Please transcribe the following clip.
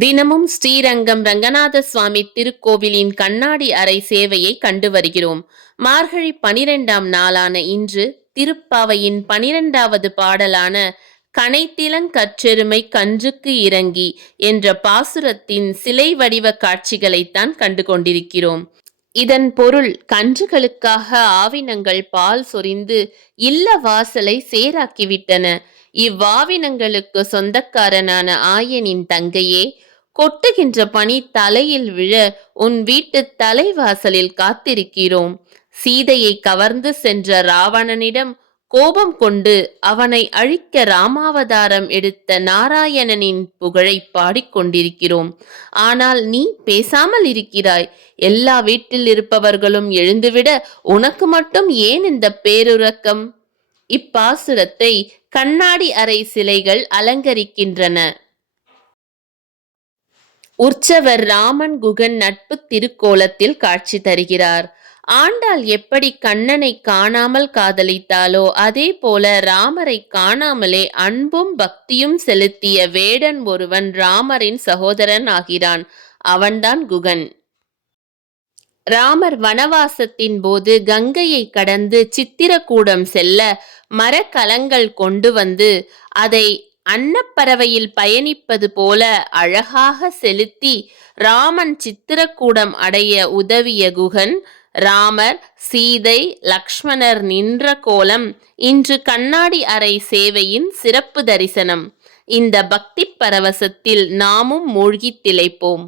தினமும் ஸ்ரீரங்கம் ரங்கநாத சுவாமி திருக்கோவிலின் கண்ணாடி அறை சேவையை கண்டு வருகிறோம். மார்கழி 12ஆம் நாளான இன்று திருப்பாவையின் 12வது பாடலான கனைத்திலங்கற்றெருமை கன்றுக்கு இறங்கி என்ற பாசுரத்தின் சிலை வடிவ காட்சிகளைத்தான் கண்டு கொண்டிருக்கிறோம். இதன் பொருள், கன்றுகளுக்காக ஆவினங்கள் பால் சொரிந்து இல்ல வாசலை சேராக்கிவிட்டன. இவ்வாவினங்களுக்கு சொந்தக்காரனான ஆயனின் தங்கையே, கொட்டுகின்ற பனி தலையில் விழ உன் வீட்டு தலைவாசலில் காத்திருக்கிறோம். சீதையை கவர்ந்து சென்ற ராவணனிடம் கோபம் கொண்டு அவனை அழிக்க ராமாவதாரம் எடுத்த நாராயணனின் புகழை பாடிக்கொண்டிருக்கிறோம். ஆனால் நீ பேசாமல் இருக்கிறாய். எல்லா வீட்டில் இருப்பவர்களும் எழுந்துவிட உனக்கு மட்டும் ஏன் இந்த பேருறக்கம்? இப்பாசுரத்தை கண்ணாடி அறை சிலைகள் அலங்கரிக்கின்றன. உற்சவர் ராமன் குகன் நட்பு திருக்கோலத்தில் காட்சி தருகிறார். ஆண்டாள் எப்படி கண்ணனை காணாமல் காதலித்தாலோ அதே போல ராமரை காணாமலே அன்பும் பக்தியும் செலுத்திய வேடன் ஒருவன் ராமரின் சகோதரன் ஆகிறான். அவன்தான் குகன். ராமர் வனவாசத்தின் போது கங்கையை கடந்து சித்திரக்கூடம் செல்ல மரக்கலங்கள் கொண்டு வந்து அதை அன்னப்பறவையில் பயணிப்பது போல அழகாக செலுத்தி ராமன் சித்திரக்கூடம் அடைய உதவிய குகன். ராமர், சீதை, லக்ஷ்மணர் நின்ற கோலம் இன்று கண்ணாடி அறை சேவையின் சிறப்பு தரிசனம். இந்த பக்தி பரவசத்தில் நாமும் மூழ்கி திளைப்போம்.